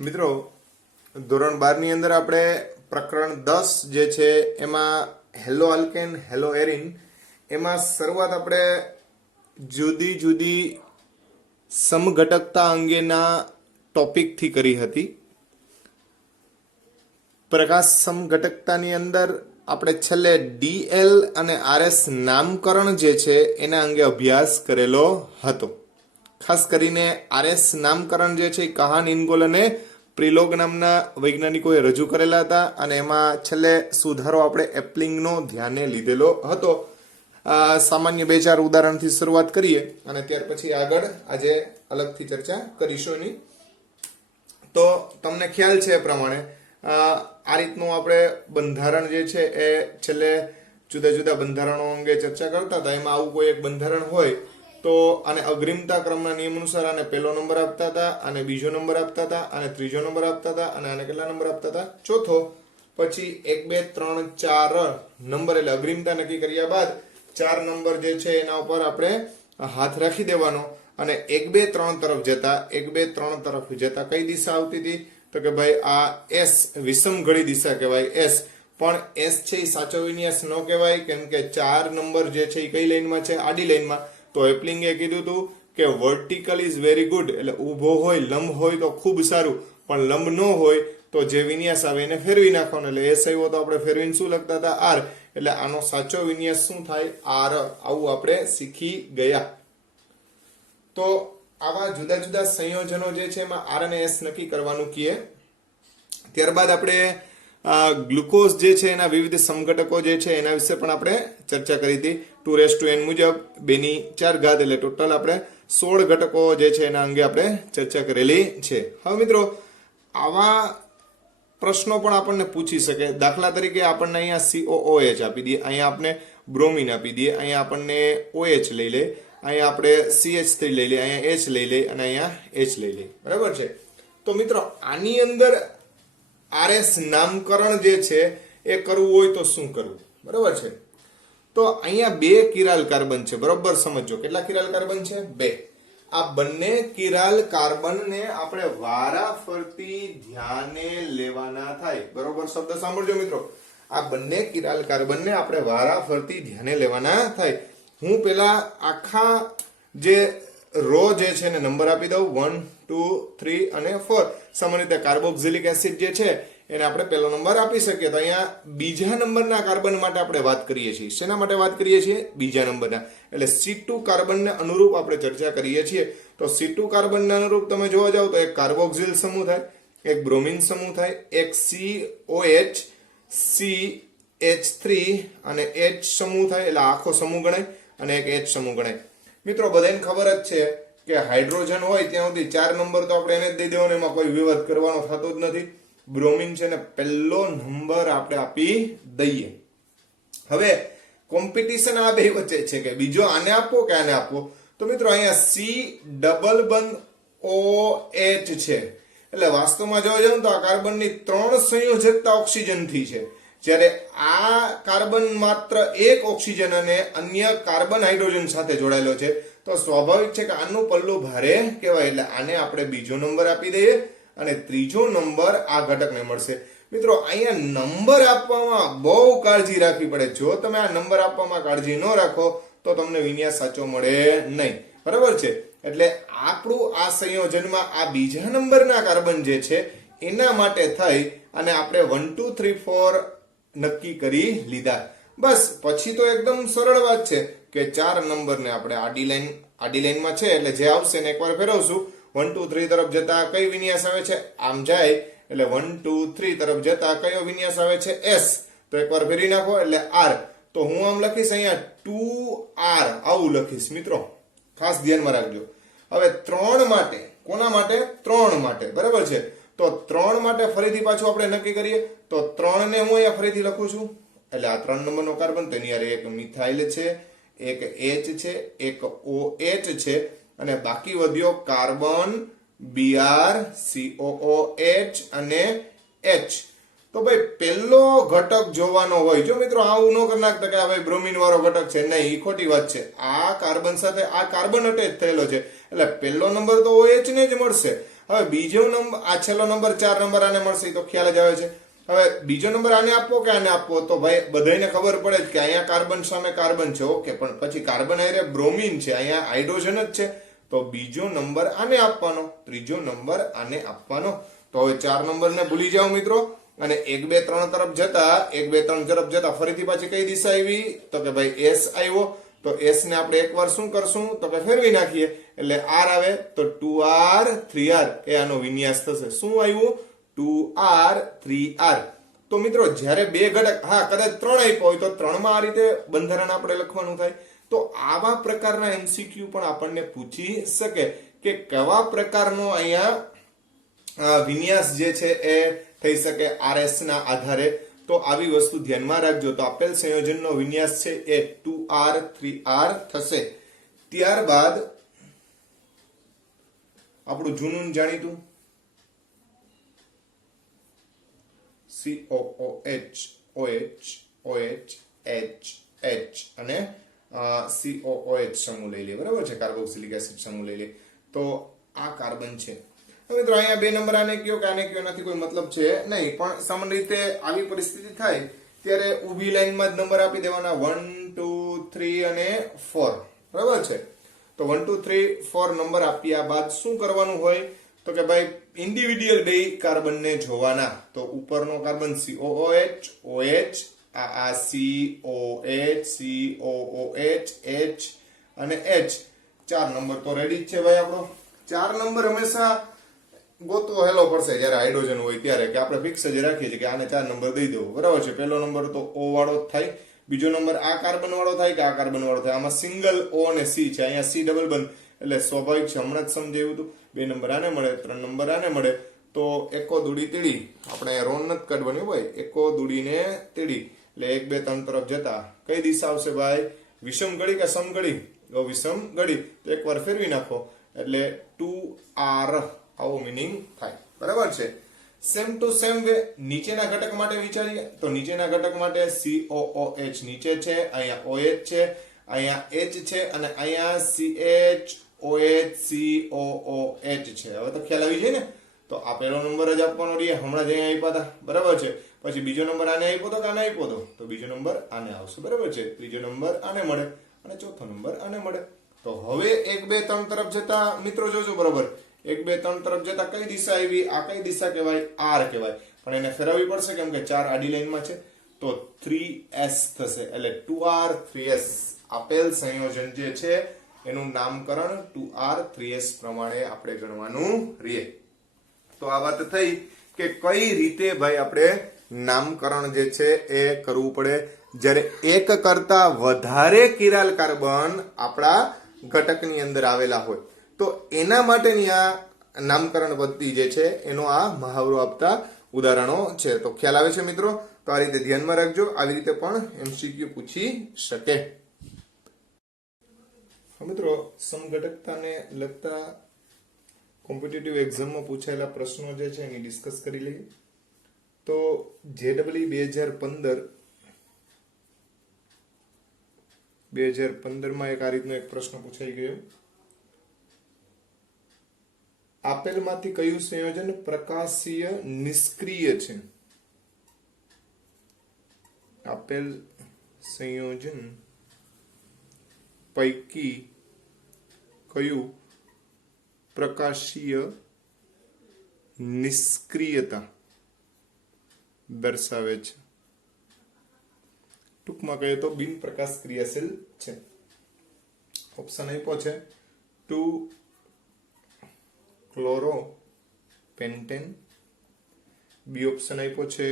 મિત્રો ધોરણ 12 ની અંદર આપણે પ્રકરણ 10 જે છે એમાં હેલો આલ્કેન હેલો એરિન એમાં શરૂઆત આપણે જુદી જુદી સમઘટકતા અંગેના ટોપિકથી કરી હતી. પ્રકાશ સમઘટકતાની અંદર આપણે છેલ્લે ડીએલ અને આરએસ નામકરણ જે છે એના અંગે અભ્યાસ કરેલો હતો. ખાસ કરીને આરએસ નામકરણ જે છે એ કહાન ઇનગોલ અને પ્રિલોગ નામના વૈજ્ઞાનિકોએ રજૂ કરેલા હતા અને એમાં છેલ્લે સુધારો આપણે એપ્લિંગનો ધ્યાને લીધેલો હતો. સામાન્ય 2-4 ઉદાહરણથી શરૂઆત કરીએ અને ત્યાર પછી આગળ આજે અલગથી ચર્ચા કરીશું એની. તો તમને ખ્યાલ છે એ પ્રમાણે આ રીતનું આપણે બંધારણ જે છે એ છેલ્લે જુદા જુદા બંધારણો અંગે ચર્ચા કરતા હતા. એમાં આવું કોઈ એક બંધારણ હોય તો આને અગ્રિમતા ક્રમના નિયમ અનુસાર આને પહેલો નંબર આપતા હતા, આને બીજો નંબર આપતા હતા, આને ત્રીજો નંબર આપતા હતા અને આને કેટલા નંબર આપતા હતા? ચોથો. પછી 1 2 3 4 નંબર એટલે અગ્રિમતા નક્કી કર્યા બાદ 4 નંબર જે છે એના ઉપર આપણે હાથ રાખી દેવાનો અને 1 2 3 તરફ જતા 1 2 3 તરફ જતા કઈ દિશા આવતી હતી? તો કે ભાઈ આ એસ વિષમઘડી દિશા કહેવાય એસ. પણ એસ છે એ સાચો વિન્યાસ ન કહેવાય, કેમ કે 4 નંબર જે છે એ કઈ લાઈનમાં છે? આડી લાઈનમાં. તો એપ્લિંગે કીધું હતું કે વર્ટિકલ ઇઝ વેરી ગુડ, એટલે ઊભો હોય લંબ હોય તો ખૂબ સારું, પણ લંબ ન હોય તો જે વિન્યાસ આવે એને ફેરવી નાખવાનો. એટલે એસ આવ્યો તો આપણે ફેરવીને શું લખતા હતા? આર. એટલે આનો સાચો વિન્યાસ શું થાય? આર. આવું આપણે શીખી ગયા. તો આવા જુદા જુદા સંયોજનો જે છે એમાં આર અને એસ નક્કી કરવાનું કીએ. ત્યારબાદ આપણે ગ્લુકોઝ જે છે એના વિવિધ સમઘટકો જે છે એના વિશે પણ આપણે ચર્ચા કરી હતી. 2n મુજબ 2/4 એટલે ટોટલ આપણે 16 ઘટકો જે છે એના અંગે આપણે ચર્ચા કરેલી છે. હવે મિત્રો આવા પ્રશ્નો પણ આપણને પૂછી શકે. દાખલા તરીકે આપણને અહીંયા COOH આપી દઈએ, અહીંયા આપણે બ્રોમિન આપી દઈએ, અહીંયા આપણને OH લઈ લે, અહીંયા આપણે CH3 લઈ લે, અહીંયા H લઈ લે અને અહીંયા H લઈ લે. બરાબર છે? તો મિત્રો આની અંદર આરએસ નામકરણ જે છે એ કરવું હોય તો શું કરવું? બરાબર છે? તો અહીંયા 2 કિરાલ કાર્બન છે. બરોબર સમજો. કેટલા કિરાલ કાર્બન છે? 2. આ બંને કિરાલ કાર્બનને આપણે વારાફરતી ધ્યાને લેવાના થાય. બરોબર શબ્દ સાંભળજો મિત્રો. આ બંને કિરાલ કાર્બનને આપણે વારાફરતી ધ્યાને લેવાના થાય. હું પેલા આખા જે રો જે છે એને નંબર આપી દઉં 1 2 3 અને 4. સામાન્ય રીતે કાર્બોક્સિલિક એસિડ જે છે એને આપણે પહેલો નંબર આપી શકીએ. તો અહીંયા બીજા નંબરના કાર્બન માટે આપણે વાત કરીએ છીએ. શેના માટે વાત કરીએ છીએ? બીજા નંબરના. એટલે C2 કાર્બનને અનુરૂપ આપણે ચર્ચા કરીએ છીએ. તો C2 કાર્બનને અનુરૂપ તમે જોવા જાવ તો એક કાર્બોક્સિલ સમૂહ થાય, એક બ્રોમિન સમૂહ થાય, એક COH CH3 અને H સમૂહ થાય, એટલે આખો સમૂહ ગણાય, અને એક H સમૂહ ગણાય. મિત્રો બધાને ખબર જ છે કે હાઇડ્રોજન હોય ત્યાં સુધી 4 નંબર તો આપણે એને જ દઈ દેવાનો, એમાં કોઈ વિવાદ કરવાનો થતો જ નથી. બ્રોમિન છે ને પહેલો નંબર આપણે આપી દઈએ. હવે કોમ્પિટિશન આ બે વચ્ચે છે કે બીજો આને આપવો કે આને આપવો. તો મિત્રો અહીંયા C ડબલ બંધ OH છે, એટલે વાસ્તવમાં જોવા જાવ તો આ કાર્બનની 3 સંયોજકતા ઓક્સિજન થી છે, જ્યારે આ કાર્બન માત્ર એક ઓક્સિજન અને અન્ય કાર્બન હાઇડ્રોજન સાથે જોડાયેલો છે. તો સ્વાભાવિક છે કે આનું પલ્લું ભારે કહેવાય, એટલે આને આપણે બીજો નંબર આપી દઈએ અને ત્રીજો નંબર આ ઘટકને મળશે. મિત્રો અહીંયા નંબર આપવામાં બહુ કાળજી રાખવી પડે. જો તમે આ નંબર આપવામાં કાળજી ન રાખો તો તમને વિન્યાસ સાચો મળે નહીં. બરાબર છે? એટલે આપણું આ સંયોજનમાં આ બીજા નંબરના કાર્બન જે છે એના માટે થઈ અને આપણે 1 2 3 4 નક્કી કરી લીધા. બસ પછી તો એકદમ સરળ વાત છે કે 4 નંબરને આપણે આડી લાઈનમાં છે એટલે જે આવશે ને એકવાર ફેરવશું. 1 2 3 તરફ જતા કઈ વિન્યાસ આવે છે? આમ જાય એટલે 1 2 3 તરફ જતા કયો વિન્યાસ આવે છે? S. તો એકવાર ફેરવી નાખો એટલે R. તો હું આમ લખીશ અહીંયા 2R આવું લખીશ. મિત્રો ખાસ ધ્યાનમાં રાખજો. હવે 3 માટે, કોના માટે? 3 માટે. બરાબર છે? તો 3 માટે ફરીથી પાછું આપણે નક્કી કરીએ. તો 3 ને હું અહીંયા ફરીથી લખું છું, એટલે આ 3 નંબરનો કાર્બન તો એની યાર એક મિથાઇલ છે, એક H છે, એક OH છે અને બાકી વધ્યો કાર્બન Br COOH અને H. તો ભાઈ પહેલો ઘટક જોવાનો હોય. જો મિત્રો આવું ન કરી નાખતા કે આ ભાઈ બ્રોમિન વાળો ઘટક છે, નહીં, એ ખોટી વાત છે. આ કાર્બન સાથે આ કાર્બન અટેચ થયેલો છે એટલે પહેલો નંબર તો OH ને જ મળશે. હવે બીજો નંબર, આ છેલ્લો નંબર 4 નંબર આને મળશે, એ તો ખ્યાલ જ આવે છે. હવે બીજો નંબર આને આપવો કે આને આપવો, તો ભાઈ બધાને ખબર પડે જ કે અહીંયા કાર્બન સામે કાર્બન છે, ઓકે, પણ પછી કાર્બન હારે બ્રોમિન છે, અહીંયા હાઇડ્રોજન જ છે, તો બીજો નંબર આને આપવાનો, ત્રીજો નંબર આને આપવાનો. તો હવે 4 નંબરને ભૂલી જાઓ મિત્રો, અને 1 2 3 તરફ જતા 1 2 3 તરફ જતા ફરીથી પાછી કઈ દિશા આવી, તો કે ભાઈ S આવ્યો. તો S ને આપણે એકવાર શું કરશું, તો કે ફેરવી નાખીએ, એટલે R આવે, તો 2R 3R એ આનો વિન્યાસ થશે. શું આવ્યું, 2R 3R. તો મિત્રો જ્યારે બે ઘટક, હા કદાચ 3 આપ્યો હોય તો 3 માં આ રીતે બંધારણ આપણે લખવાનું થાય. તો આવા પ્રકારના MCQ પણ આપણને પૂછી શકે કે કેવા પ્રકારનો અહીંયા વિન્યાસ જે છે એ થઈ શકે RS ના આધારે. તો આવી વસ્તુ ધ્યાનમાં રાખજો. તો આપેલ સંયોજનનો વિન્યાસ છે એ 2R 3R થશે. ત્યારબાદ આપણું જૂનું જાણીતું COOH OH OH H H અને COOH સમૂહ લઈ લે, બરાબર છે, કાર્બોક્સિલિક એસિડ સમૂહ લઈ લે. તો આ કાર્બન છે. મિત્રો અહીંયા 2 નંબર આને કયો કે આને કયો નથી કોઈ મતલબ છે નહીં, પણ સામાન્ય રીતે આવી પરિસ્થિતિ થાય ત્યારે ઊભી લાઈનમાં જ નંબર આપી દેવાના 1 2 3 અને 4, બરાબર છે. તો 1 2 3 4 નંબર આપ્યા બાદ શું કરવાનું હોય, તો કે ભાઈ ઇન્ડિવિડ્યુઅલ બે કાર્બનને જોવાના. તો ઉપરનો કાર્બન COOH OH, આ COH COOH H અને H, 4 નંબર તો રેડી જ છે ભાઈ આપણો. 4 નંબર હંમેશા ગોતવો હેલો પડશે જ્યારે હાઇડ્રોજન હોય ત્યારે, કે આપણે ફિક્સ જ રાખીએ છીએ કે આને 4 નંબર દઈ દો, બરાબર છે. પહેલો નંબર તો O વાળો જ થાય, બીજો નંબર આ કાર્બન વાળો થાય કે આ કાર્બન વાળો થાય. આમાં સિંગલ O અને C છે, અહીંયા C ડબલ બંધ, એટલે સ્વાભાવિક છે, હમણાં જ સમજાવ્યું હતું. 2 નંબર આને મળે, 3 નંબર આને મળે. તો એકો દૂડી તીડી, આપણે અહીંયા રોન નથી કાઢવાની ભાઈ, એકો દૂડીને તીડી, એટલે 1 2 3 તરફ જતા કઈ દિશા આવશે ભાઈ, વિષમ ગળી કે સમગળી, તો વિષમ ગળી. તો એકવાર ફેરવી નાખો એટલે 2R આવો મીનિંગ થાય, બરાબર છે. સેમ ટુ સેમ વે નીચેના ઘટક માટે વિચારીએ. તો નીચેના ઘટક માટે COOH નીચે છે, અહીંયા OH છે, અહીંયા H છે, અને અહીંયા CHOH છે. હવે તો ખ્યાલ આવી જાય ને. તો આ પહેલો નંબર જ આપવાનો રહીએ, હમણાં જ અહીંયા આપ્યા હતા, બરાબર છે. પછી બીજો નંબર આને આપ્યો તો કે આને આપ્યો તો, તો બીજો નંબર આને આવશે, બરાબર છે. ત્રીજો નંબર આને મળે અને ચોથો નંબર આને મળે. તો હવે 1 2 3 તરફ જતા મિત્રો જોજો, બરાબર, 1 2 3 તરફ જતા કઈ દિશા આવી, આ કઈ દિશા કહેવાય, R કહેવાય, પણ એને ફેરવવી પડશે કેમ કે 4 આડી લાઈનમાં છે. તો 3S થશે, એટલે 2R 3S. આપેલ સંયોજન જે છે એનું નામકરણ 2R 3S પ્રમાણે આપણે ગણવાનું રહે. તો આ વાત થઈ કે કઈ રીતે ભાઈ આપણે નામકરણ જે છે એ કરવું પડે જ્યારે એક કરતા વધારે કિરાલ કાર્બન આપણા ઘટકની અંદર આવેલા હોય. તો એના માટેની આ નામકરણ પદ્ધતિ જે છે એનો આ મહાવરો આપતા ઉદાહરણો છે. તો ખ્યાલ આવે છે મિત્રો? તો આ રીતે ધ્યાનમાં રાખજો, આવી રીતે પણ MCQ પૂછી શકે. મિત્રો સમઘટકતાને લગતા કોમ્પિટિટિવ એક્ઝામમાં પૂછાયેલા પ્રશ્નો જે છે એની ડિસ્કસ કરી લઈએ. તો JEE 2015 માં એક આ રીતનો એક પ્રશ્ન પૂછાઈ ગયો. આપેલમાંથી કયું સંયોજન પ્રકાશીય નિષ્ક્રિય છે? આપેલ સંયોજન પૈકી કયું પ્રકાશીય નિષ્ક્રિયતા દર્શાવે છે? ટૂંકમાં કહીએ તો બિન પ્રકાશ ક્રિયાશીલ છે. ઓપ્શન આપ્યો છે 2-ક્લોરોપેન્ટેન, બી ઓપ્શન આપ્યો છે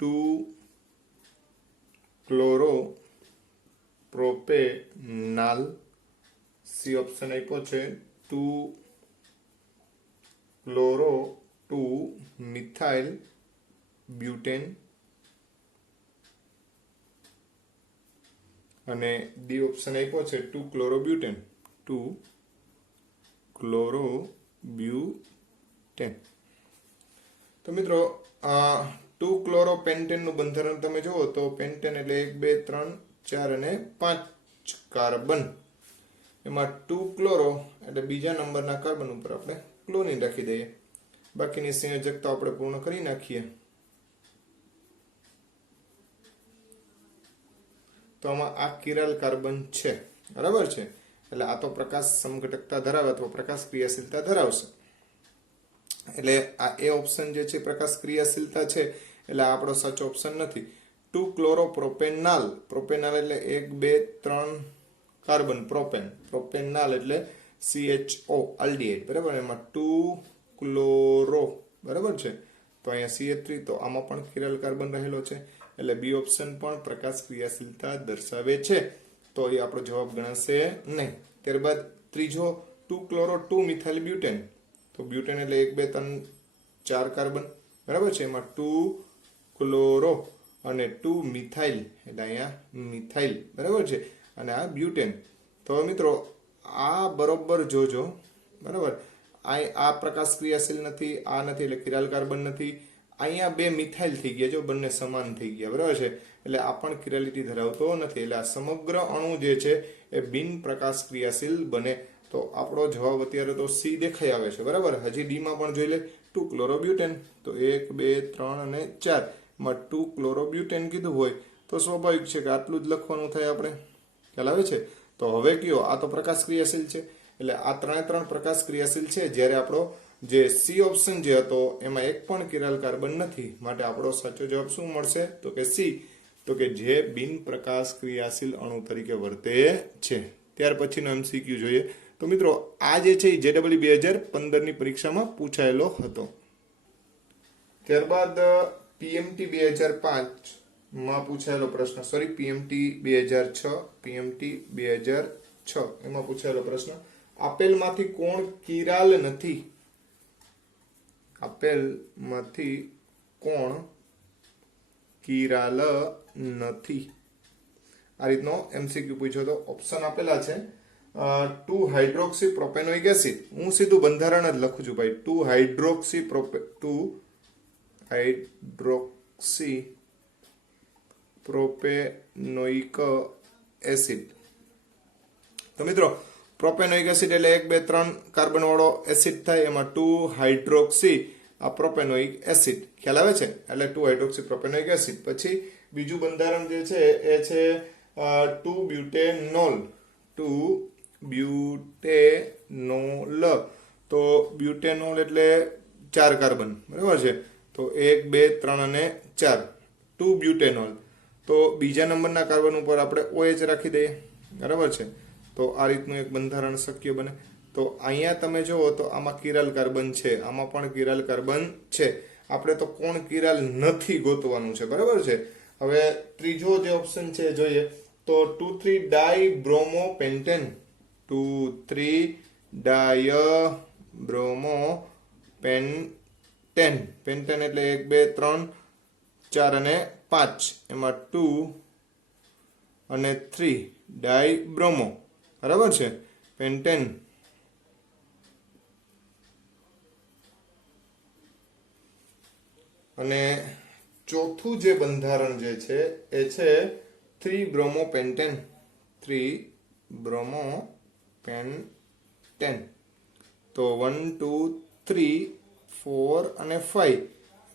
2-ક્લોરોપ્રોપેનાલ, સી ઓપ્શન આપ્યો છે 2-ક્લોરો-2-મિથાઇલ બ્યુટેન, અને ડી ઓપ્શન આપ્યો છે 2-ક્લોરોબ્યુટેન. 2-ક્લોરોબ્યુટેન. તો મિત્રો 2-ક્લોરોપેન્ટેન નું બંધારણ તમે જુઓ તો પેન્ટેન એટલે 1 2 3 4 અને 5 કાર્બન. એમાં 2-ક્લોરો એટલે બીજા નંબરના કાર્બન ઉપર આપણે ક્લોરીન રાખી દઈએ. બાકીની સંયોજકતા આપણે પૂર્ણ કરી નાખીએ. તો આમાં આ કિરાલ કાર્બન છે, બરાબર છે. એટલે આ તો પ્રકાશ સમઘટકતા ધરાવે અથવા પ્રકાશ ક્રિયાશીલતા ધરાવશે. એટલે આ એ ઓપ્શન જે છે પ્રકાશ ક્રિયાશીલતા છે, એટલે આ આપણો સાચો ઓપ્શન નથી. 2 ક્લોરોપ્રોપેનાલ, પ્રોપેનાલ એટલે 1 2 3 કાર્બન, પ્રોપેનાલ એટલે CHO આલ્ડિહાઇડ, બરાબર. એમાં 2 ક્લોરો, બરાબર છે. તો અહીંયા CH3, તો આમાં પણ કિરાલ કાર્બન રહેલો છે, એટલે બી ઓપ્શન પણ પ્રકાશ ક્રિયાશીલતા દર્શાવે છે. તો એ આપણો જવાબ ગણાશે નહીં. ત્યારબાદ ત્રીજો 2 ક્લોરો 2 મિથાઇલ બ્યુટેન, તો બ્યુટેન એટલે 1 2 3 4 કાર્બન, બરાબર છે. એમાં 2 ક્લોરો અને 2 મિથાઇલ એટલે અહીંયા મિથાઇલ, બરાબર છે. અને આ બ્યુટેન. તો મિત્રો આ બરોબર જોજો, બરાબર. આ પ્રકાશ ક્રિયાશીલ નથી, આ નથી એટલે કિરાલ કાર્બન નથી. અહીંયા 2 મિથાઇલ થઈ ગયા, જો બંને સમાન થઈ ગયા, બરાબર છે. એટલે આ પણ કિરાલિટી ધરાવતો નથી. એટલે આ સમગ્ર અણુ જે છે એ બિન પ્રકાશ ક્રિયાશીલ બને. તો આપણો જવાબ અત્યારે તો સી દેખાઈ આવે છે, બરાબર. હજી ડી માં પણ જોઈ લે. 2 ક્લોરોબ્યુટેન, તો 1 2 3 અને 4 માં 2 ક્લોરોબ્યુટેન કીધું હોય તો સ્વાભાવિક છે કે આટલું જ લખવાનું થાય. આપણે ખ્યાલ આવે છે. તો હવે કયો, આ તો પ્રકાશ ક્રિયાશીલ છે, એટલે આ ત્રણ પ્રકાશ ક્રિયાશીલ છે. જ્યારે આપણો જે સી ઓપ્શન જે હતો એમાં એક પણ કિરાલ કાર્બન નથી, માટે આપણો સાચો જવાબ શું મળશે? તો કે સી, તો કે જે બિન પ્રકાશ ક્રિયાશીલ અણુ તરીકે વર્તે છે. ત્યાર પછીનો MCQ જોઈએ. તો મિત્રો આ જે છે એ JEE 2015 ની પરીક્ષામાં પૂછાયેલો હતો. ત્યારબાદ PMT 2005 માં પૂછાયેલો પ્રશ્ન, સોરી PMT 2006 એમાં પૂછાયેલો પ્રશ્ન, આપેલમાંથી કોણ કિરાલ નથી? આપેલમાંથી કોણ કિરાલ નથી? આ રીતનો MCQ પૂછ્યો તો ઓપ્શન આપેલા છે. 2 હાઇડ્રોક્સી પ્રોપેનોઇક એસિડ, હું સીધું બંધારણ જ લખું છું ભાઈ. 2 હાઇડ્રોક્સી પ્રોપેનોઇક એસિડ. તો મિત્રો પ્રોપેનોઇક એસિડ એટલે 1 2 3 કાર્બન વાળો એસિડ થાય, એમાં 2 હાઇડ્રોક્સી આ પ્રોપેનોઇક એસિડ. ખ્યાલ આવે છે? એટલે 2 હાઇડ્રોક્સી પ્રોપેનોઇક એસિડ. પછી બીજું બંધારણ જે છે એ છે 2 બ્યુટેનોલ. 2 બ્યુટેનોલ, તો બ્યુટેનોલ એટલે 4 કાર્બન, બરાબર છે. તો 1 2 3 અને 4 2 બ્યુટેનોલ. તો બીજા નંબરના કાર્બન ઉપર આપણે OH રાખી દઈએ, બરાબર છે. તો આ રીતનું એક બંધારણ શક્ય બને. તો અહીંયા તમે જુઓ તો આમાં કિરાલ કાર્બન છે, આમાં પણ કિરાલ કાર્બન છે. આપણે તો કોણ કિરાલ નથી ગોતવાનું છે, બરાબર છે. હવે ત્રીજો જે ઓપ્શન છે જોઈએ તો 2,3 ડાયબ્રોમોપેન્ટેન. 2,3 ડાયબ્રોમોપેન્ટેન. પેન્ટેન એટલે 1 2 3 4 અને 5, એમાં 2 અને 3 ડાયબ્રોમો, બરાબર છે. પેન્ટેન. અને ચોથું જે બંધારણ જે છે એ છે 3 બ્રોમોપેન્ટેન. 3 બ્રોમોપેન્ટેન. તો 1 2 3 4 અને 5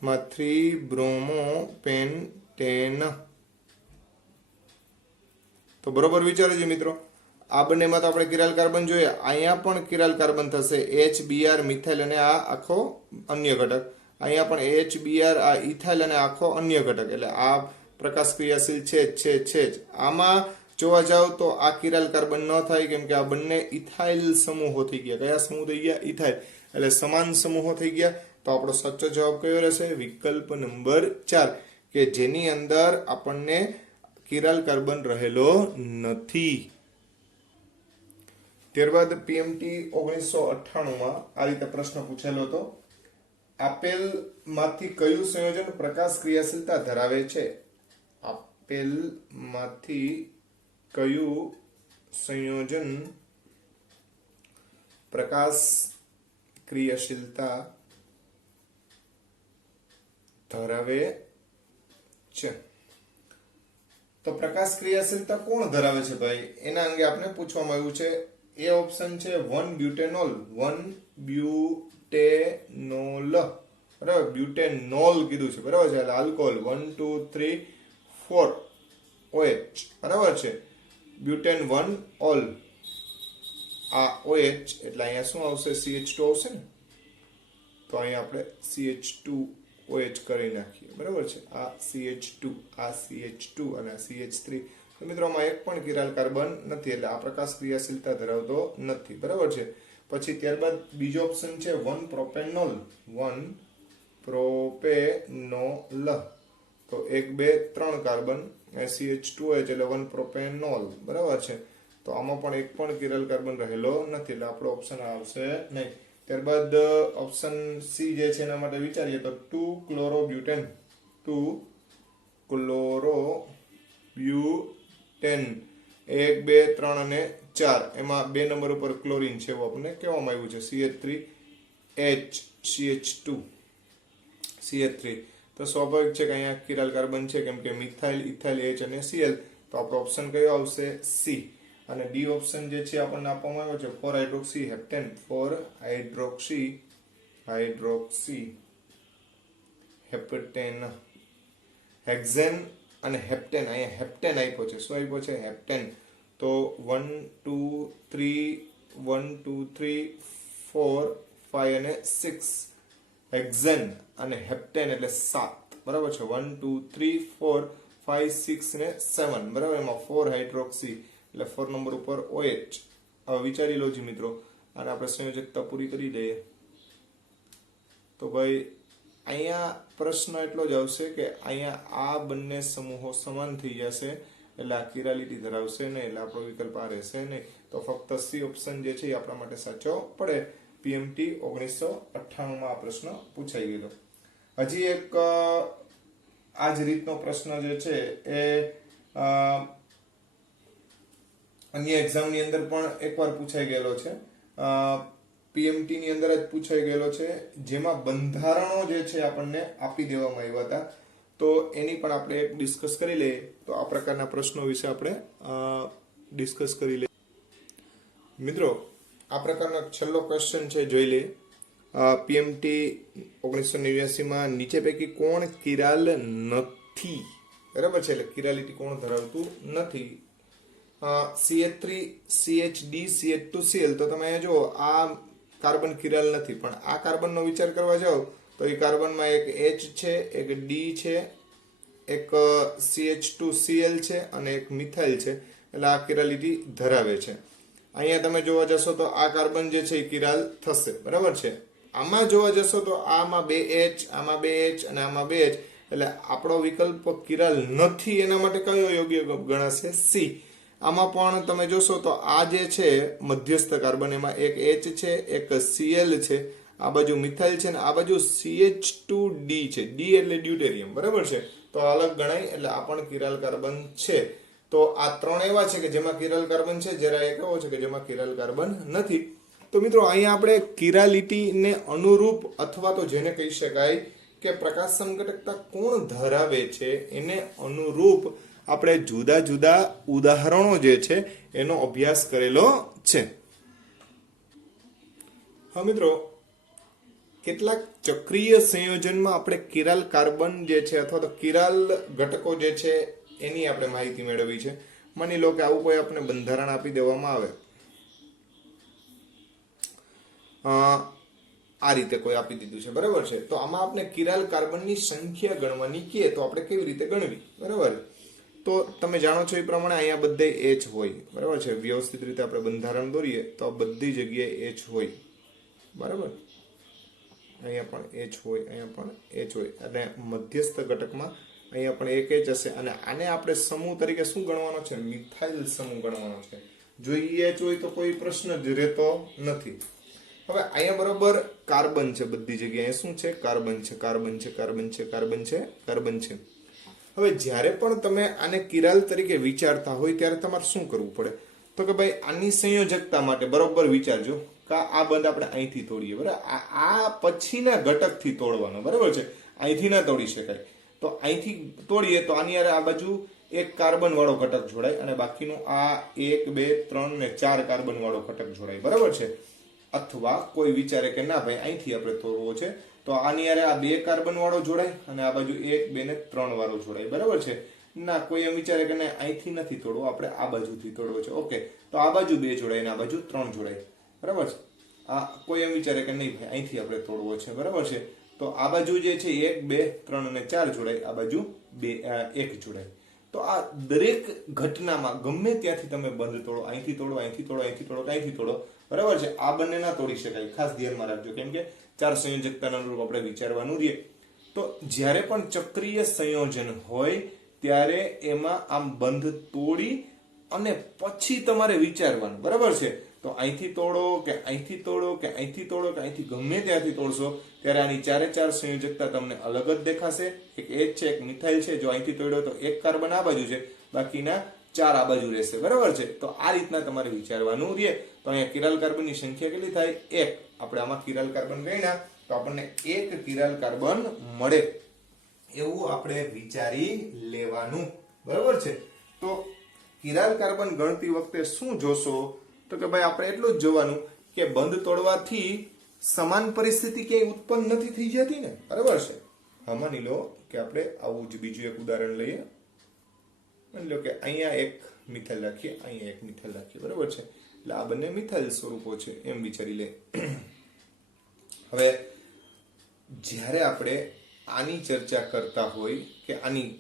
માં 3 બ્રોમોપેન્ટેન. તો બરોબર વિચારજો મિત્રો. આ બંનેમાં તો આપણે કિરાલ કાર્બન જોઈએ, અહીંયા પણ કિરાલ કાર્બન થશે HBr મિથાઇલ અને આ આખો અન્ય ઘટક. અહીંયા પણ HBr આ ઇથાઇલ અને આખો અન્ય ઘટક. એટલે આ પ્રકાશ ક્રિયાશીલ છે જ. આમાં જોવા જાવ તો આ કિરાલ કાર્બન ન થાય, કેમ કે આ બંને ઇથાઇલ સમૂહો થઈ ગયા. કયા સમૂહ થઈ ગયા? ઇથાઇલ. એટલે સમાન સમૂહો થઈ ગયા. તો આપણો સાચો જવાબ કયો રહેશે? વિકલ્પ નંબર 4, કે જેની અંદર આપણને કિરાલ કાર્બન રહેલો નથી. ત્યારબાદ PMT 1998 માં આ રીતે પ્રશ્ન પૂછેલો હતો, આપેલ માંથી કયું સંયોજન પ્રકાશ ક્રિયાશીલતા ધરાવે છે? આપેલ માંથી કયું સંયોજન પ્રકાશ ક્રિયાશીલતા ધરાવે છે? તો પ્રકાશ ક્રિયાશીલતા કોણ ધરાવે છે ભાઈ, એના અંગે આપણે પૂછવામાં આવ્યું છે. એ ઓપ્શન છે 1 બ્યુટેનોલ. 1 બ્યુટેનોલ, બ્યુટેનોલ કીધું છે, બરાબર છે. એટલે આલ્કોહોલ 1 2 3 4 OH, બરાબર છે. બ્યુટેન 1 ઓલ, આ OH એટલે અહીંયા શું આવશે? CH2 આવશે ને, તો અહીંયા આપણે CH2OH કરી નાખીએ, બરાબર છે. આ CH2, આ CH2 અને આ CH3. તો મિત્રો આમાં એક પણ કિરાલ કાર્બન નથી, એટલે આ પ્રકાશ ક્રિયાશીલતા ધરાવતો નથી, બરાબર છે. પછી ત્યારબાદ બીજો ઓપ્શન છે 1 પ્રોપેનોલ, 1 પ્રોપેનોલ. તો 1 2 3 કાર્બન, CH2OH એટલે 1 પ્રોપેનોલ, બરાબર છે. તો આમાં પણ એક પણ કિરાલ કાર્બન રહેલો નથી, એટલે આપણો ઓપ્શન આવશે નહીં. ત્યારબાદ ઓપ્શન સી જે છે એના માટે વિચારીએ તો 2 ક્લોરોબ્યુટેન, 2 ક્લોરોબ્યુટેન, 1 2 3 અને 4. એમાં 2 નંબર ઉપર ક્લોરીન છે એવું આપણને કહેવામાં આવ્યું છે. CH3H, CH2, CH3. તો સ્વાભાવિક છે કે અહીંયા કિરાલ કાર્બન છે, કેમ કે મિથાઇલ, ઇથાઇલ, H અને Cl. તો આપણો ઓપ્શન કયો આવશે? સી. અને ડી ઓપ્શન જે છે આપણને આપવામાં આવ્યો છે 4 hydroxy heptane, 4 hydroxy heptane, hexane અને હેપ્ટેન. અહીંયા હેપ્ટેન આપ્યો છે. શું આપ્યો છે? હેપ્ટેન. તો 1 2 3 1 2 3 4 5 અને 6 હેક્ઝેન અને હેપ્ટેન એટલે 7, બરાબર છે. 1 2 3 4 5 6 ને 7, બરાબર. એમાં 4 હાઇડ્રોક્સી એટલે 4 નંબર ઉપર OH. હવે વિચારી લો જી મિત્રો, અને આપણે સંયોજકતા પૂરી કરી દઈએ તો ભાઈ અહીંયા પ્રશ્ન એટલો જ આવશે કે અહીંયા આ બંને સમૂહો સમાન થઈ જશે, એટલે આ કિરાલિટી ધરાવશે નહીં, એટલે આપણો વિકલ્પ આ રહેશે નહીં. તો ફક્ત સી ઓપ્શન જે છે એ આપણા માટે સાચો પડે. PMT 1998 માં આ પ્રશ્ન પૂછાઈ ગયેલો. હજી એક આ જ રીતનો પ્રશ્ન જે છે એ અન્ય એક્ઝામની અંદર પણ એકવાર પૂછાઈ ગયેલો છે. PMT ની અંદર જ પૂછાઈ ગયેલો છે, જેમાં બંધારણો જે છે આપણને આપી દેવામાં આવ્યા હતા. તો એની પણ આપણે એક ડિસ્કસ કરી લઈએ. તો આ પ્રકારના પ્રશ્નો વિશે આપણે ડિસ્કસ કરી લઈએ. મિત્રો આ પ્રકારનો છેલ્લો ક્વેશ્ચન છે, જોઈ લઈએ. PMT 1989 માં નીચે પૈકી કોણ કિરાલ નથી? બરાબર છે, એટલે કિરાલિટી કોણ ધરાવતું નથી? CH3, CHD, CH2Cl. તો તમે જો આ કાર્બન કિરાલ નથી, પણ આ કાર્બનનો વિચાર કરવા જાઓ તો એ કાર્બનમાં એક H છે, એક D છે, એક CH2Cl છે અને એક મિથાઇલ છે, એટલે આ કિરાલિટી ધરાવે છે. અહીંયા તમે જોવા જશો તો આ કાર્બન જે છે એ કિરાલ થશે, બરાબર છે. આમાં જોવા જશો તો આમાં 2H, આમાં 2H અને આમાં 2H, એટલે આપણો વિકલ્પ કિરાલ નથી. એના માટે કયો યોગ્ય ગણાશે? સી. આમાં પણ તમે જોશો તો આ જે છે મધ્યસ્થ કાર્બન, એમાં એક H છે, એક Cl છે, આ બાજુ મિથાઇલ છે, ને આ બાજુ CH2D છે. D એટલે ડ્યુટેરિયમ, બરાબર છે. તો અલગ ગણાય, એટલે આ પણ કિરાલ કાર્બન છે. તો આ 3 એવા છે કે જેમાં કિરાલ કાર્બન છે, જરા એક એવો છે કે જેમાં કિરાલ કાર્બન નથી. તો મિત્રો અહીંયા આપણે કિરાલિટીને અનુરૂપ અથવા તો જેને કહી શકાય કે પ્રકાશ સમઘટકતા કોણ ધરાવે છે એને અનુરૂપ આપણે જુદા જુદા ઉદાહરણો જે છે એનો અભ્યાસ કરેલો છે. હા મિત્રો, કેટલાક ચક્રીય સંયોજનમાં આપણે કિરાલ કાર્બન જે છે અથવા તો કિરાલ ઘટકો જે છે એની આપણે માહિતી મેળવી છે. માની લો કે આવું કોઈ આપણે બંધારણ આપી દેવામાં આવે, આ રીતે કોઈ આપી દીધું છે, બરાબર છે. તો આમાં આપણે કિરાલ કાર્બનની સંખ્યા ગણવાની કીએ તો આપણે કેવી રીતે ગણવી? બરાબર. તો તમે જાણો છો એ પ્રમાણે અહીંયા બધે H હોય, બરાબર છે. વ્યવસ્થિત રીતે આપણે બંધારણ દોરીએ તો બધી જગ્યાએ H હોય, બરાબર. અહીંયા પણ H હોય, અહીંયા પણ H હોય, અને મધ્યસ્થ ઘટકમાં અહીંયા પણ એક H હશે. અને આને આપણે સમૂહ તરીકે શું ગણવાનો છે? મિથાઇલ સમૂહ ગણવાનો છે. જો H હોય તો કોઈ પ્રશ્ન જ રહેતો નથી. હવે અહીંયા બરોબર કાર્બન છે બધી જગ્યાએ. શું છે? કાર્બન છે, કાર્બન છે, કાર્બન છે, કાર્બન છે, કાર્બન છે. હવે જ્યારે પણ તમે આને કિરાલ તરીકે વિચારતા હોય ત્યારે તમારે શું કરવું પડે? તો કે ભાઈ આની સંયોજકતા માટે બરોબર વિચારજો કે આ બંધ આપણે અહીંથી તોડીએ, બરાબર. આ પછીના ઘટકથી તોડવાનો, બરાબર છે. અહીંથી ના તોડી શકાય. તો અહીંથી તોડીએ તો આની આ બાજુ એક કાર્બન વાળો ઘટક જોડાય અને બાકીનું આ 1 2 3 ને 4 કાર્બન વાળો ઘટક જોડાય, બરાબર છે. અથવા કોઈ વિચારે કે ના ભાઈ અહીંથી આપણે તોડવો છે તો આની યારે આ 2 કાર્બન વાળો જોડાય અને આ બાજુ 1 2 ને 3 વાળો જોડાય, બરાબર છે. ના, કોઈ એમ વિચારે કે અહીંથી નથી તોડવો, આપણે આ બાજુથી તોડવો છે. ઓકે, તો આ બાજુ 2 જોડાય અને આ બાજુ 3 જોડાય, બરાબર છે. આ કોઈ એમ વિચારે કે નહીં ભાઈ અહીંથી આપણે તોડવો છે, બરાબર છે. તો આ બાજુ જે છે 1 2 3 અને 4 જોડાય, આ બાજુ 1 જોડાય. તો આ દરેક ઘટનામાં ગમે ત્યાંથી તમે બંધ તોડો, અહીંથી તોડો, અહીંથી તોડો, અહીંથી તોડો, અહીંથી તોડો, બરાબર છે. આ બંને ના તોડી શકાય, ખાસ ધ્યાનમાં રાખજો, કેમ કે 4 સંયોજકતાના અનુરૂપ આપણે વિચારવાનું રહે. તો જ્યારે પણ ચક્રીય સંયોજન હોય ત્યારે એમાં આમ બંધ તોડી અને પછી તમારે વિચારવાનું, બરાબર છે. તો અહીંથી તોડો કે અહીંથી તોડો કે અહીંથી તોડો કે અહીંથી ગમે ત્યાંથી તોડશો ત્યારે આની 4 સંયોજકતા તમને અલગ જ દેખાશે. એક H છે, એક મિથાઇલ છે. જો અહીંથી તોડ્યો તો 1 કાર્બન આ બાજુ છે, બાકીના 4 આ બાજુ રહેશે, બરાબર છે. તો આ રીતના તમારે વિચારવાનું રહે. તો અહીંયા કિરાલ કાર્બનની સંખ્યા કેટલી થાય? 1. આપણે આમાં કિરાલ કાર્બન ગણ્યા તો આપણને 1 કિરાલ કાર્બન મળે એવું આપણે વિચારી લેવાનું, બરાબર છે. તો કિરાલ કાર્બન ગણતી વખતે શું જોશો? તો કે ભાઈ આપણે એટલું જ જોવાનું કે બંધ તોડવાથી સમાન પરિસ્થિતિ ક્યાંય ઉત્પન્ન નથી થઈ જતી ને, બરાબર છે. હા, માની લો કે આપણે આવું જ બીજું એક ઉદાહરણ લઈએ. માની લો કે અહીંયા એક મિથાઇલ રાખીએ, અહીંયા એક મિથાઇલ રાખીએ, બરાબર છે. એટલે આ બંને મિથાઇલ સ્વરૂપો છે એમ વિચારી લે. હવે જ્યારે આપણે આની ચર્ચા કરતા હોય કે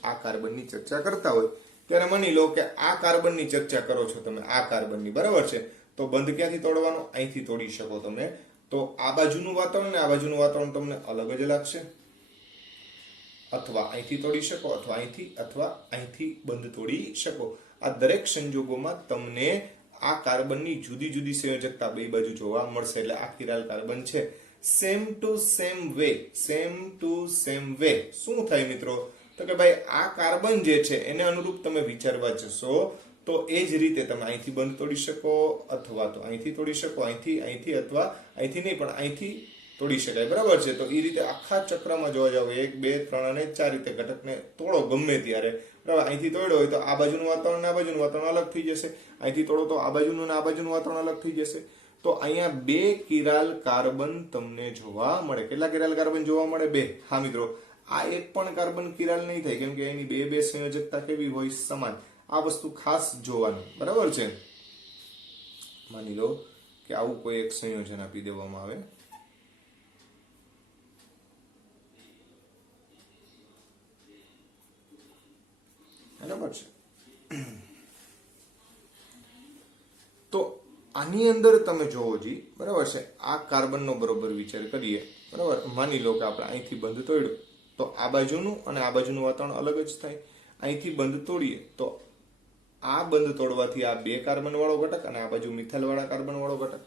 આ કાર્બનની ચર્ચા કરતા હોય ત્યારે માની લો કે આ કાર્બનની ચર્ચા કરો છો તમે, આ કાર્બનની, બરાબર છે. તો બંધ ક્યાંથી તોડવાનો? અહીંથી તોડી શકો તમે. તો આ બાજુનું વાતાવરણ ને આ બાજુનું વાતાવરણ તમને અલગ જ લાગશે. અથવા અહીંથી તોડી શકો, અથવા અહીંથી બંધ તોડી શકો. આ દરેક સંજોગોમાં તમને આ કાર્બનની જુદી જુદી સંયોજકતા બે બાજુ જોવા મળશે. એટલે આ કિરાલ કાર્બન છે. સેમ ટુ સેમ વે શું થાય મિત્રો? તો કે ભાઈ આ કાર્બન જે છે એને અનુરૂપ તમે વિચારવા જશો તો એ જ રીતે તમે અહીંથી બંધ તોડી શકો, અથવા તો અહીંથી તોડી શકો, અહીંથી અથવા અહીંથી નહીં પણ અહીંથી તોડી શકાય, બરાબર છે. તો એ રીતે આખા ચક્રમાં જોવા જાવ 1 2 3 અને 4 રીતે ઘટકને તોડો ગમે ત્યારે, બરાબર. અહીંથી તોડ્યો હોય તો આ બાજુનું વાતાવરણ આ બાજુનું વાતાવરણ અલગ થઈ જશે. અહીંથી તોડો તો આ બાજુનું ને આ બાજુનું વાતાવરણ અલગ થઈ જશે. તો અહીંયા 2 કિરાલ કાર્બન તમને જોવા મળે. કેટલા કિરાલ કાર્બન જોવા મળે? 2. હા મિત્રો, આ એક પણ કાર્બન કિરાલ નહીં થાય કેમ કે એની બે સંયોજકતા કેવી હોય? સમાન. આ વસ્તુ ખાસ જોવાનું, બરાબર છે. માની લો કે આવું કોઈ એક સંયોજન આપી દેવામાં આવે, બરાબર છે. તો આની અંદર તમે જોવો જી, બરાબર છે. આ કાર્બનનો બરોબર વિચાર કરીએ, બરાબર. માની લો કે આપણે અહીંથી બંધ તોડ્યું તો આ બાજુનું અને આ બાજુનું વાતાવરણ અલગ જ થાય. અહીંથી બંધ તોડીએ તો આ બંધ તોડવાથી આ 2 કાર્બન વાળો ઘટક અને આ બાજુ મિથાઇલ વાળા કાર્બન વાળો ઘટક.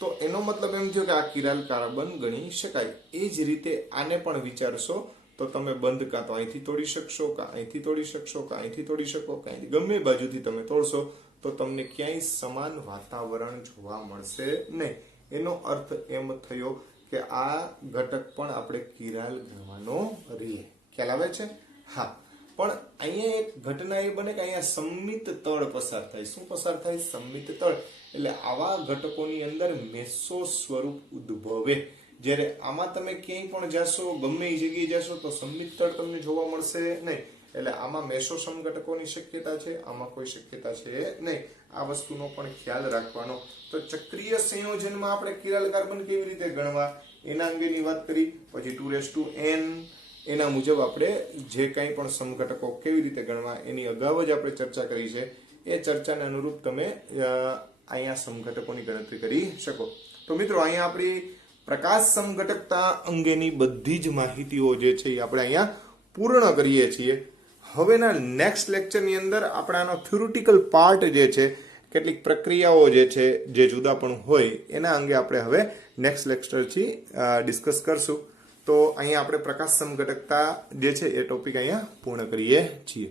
તો એનો મતલબ એમ થયો કે આ કિરાલ કાર્બન ગણી શકાય. એ જ રીતે આને પણ વિચારશો તો તમે બંધ કાં તો અહીંથી તોડી શકશો, કાં અહીંથી તોડી શકશો, કાં અહીંથી તોડી શકો, કાં ગમે બાજુથી તમે તોડશો તો તમને ક્યાંય સમાન વાતાવરણ જોવા મળશે નહીં. એનો અર્થ એમ થયો કે આ ઘટક પણ આપણે કિરાલ ગણવાનો રહે. ખ્યાલ આવે છે? હા. પણ અહીંયા એક ઘટના એ બને કે અહીંયા સંમિત તળ પસાર થાય. શું પસાર થાય? સંમિત તળ. એટલે આવા ઘટકોની અંદર મેસો સ્વરૂપ ઉદ્ભવે. જ્યારે આમાં તમે ક્યાંય પણ જાશો, ગમે એ જગ્યાએ જાશો તો સંમિત તળ તમને જોવા મળશે નહીં. એટલે આમાં મેસો સમઘટકોની શક્યતા છે, આમાં કોઈ શક્યતા છે નહીં. આ વસ્તુનો પણ ખ્યાલ રાખવાનો. તો ચક્રીય સંયોજનમાં આપણે કિરાલ કાર્બન કેવી રીતે ગણવા એના અંગેની વાત કરી. પછી 2n એના મુજબ આપણે જે કંઈ પણ સમઘટકો કેવી રીતે ગણવા એની અગાઉ જ આપણે ચર્ચા કરી છે. એ ચર્ચાને અનુરૂપ તમે અહીંયા સમઘટકોની ગણતરી કરી શકો. તો મિત્રો અહીંયા આપણી પ્રકાશ સમઘટકતા અંગેની બધી જ માહિતીઓ જે છે એ આપણે અહીંયા પૂર્ણ કરીએ છીએ. હવેના નેક્સ્ટ લેક્ચરની અંદર આપણે આનો થિયોરિટિકલ પાર્ટ જે છે, કેટલીક પ્રક્રિયાઓ જે છે જે જુદાપણું હોય એના અંગે આપણે હવે નેક્સ્ટ લેક્ચરથી ડિસ્કસ કરશું. તો અહીંયા આપણે પ્રકાશ સમઘટકતા જે છે એ ટોપિક અહીંયા પૂર્ણ કરીએ છીએ.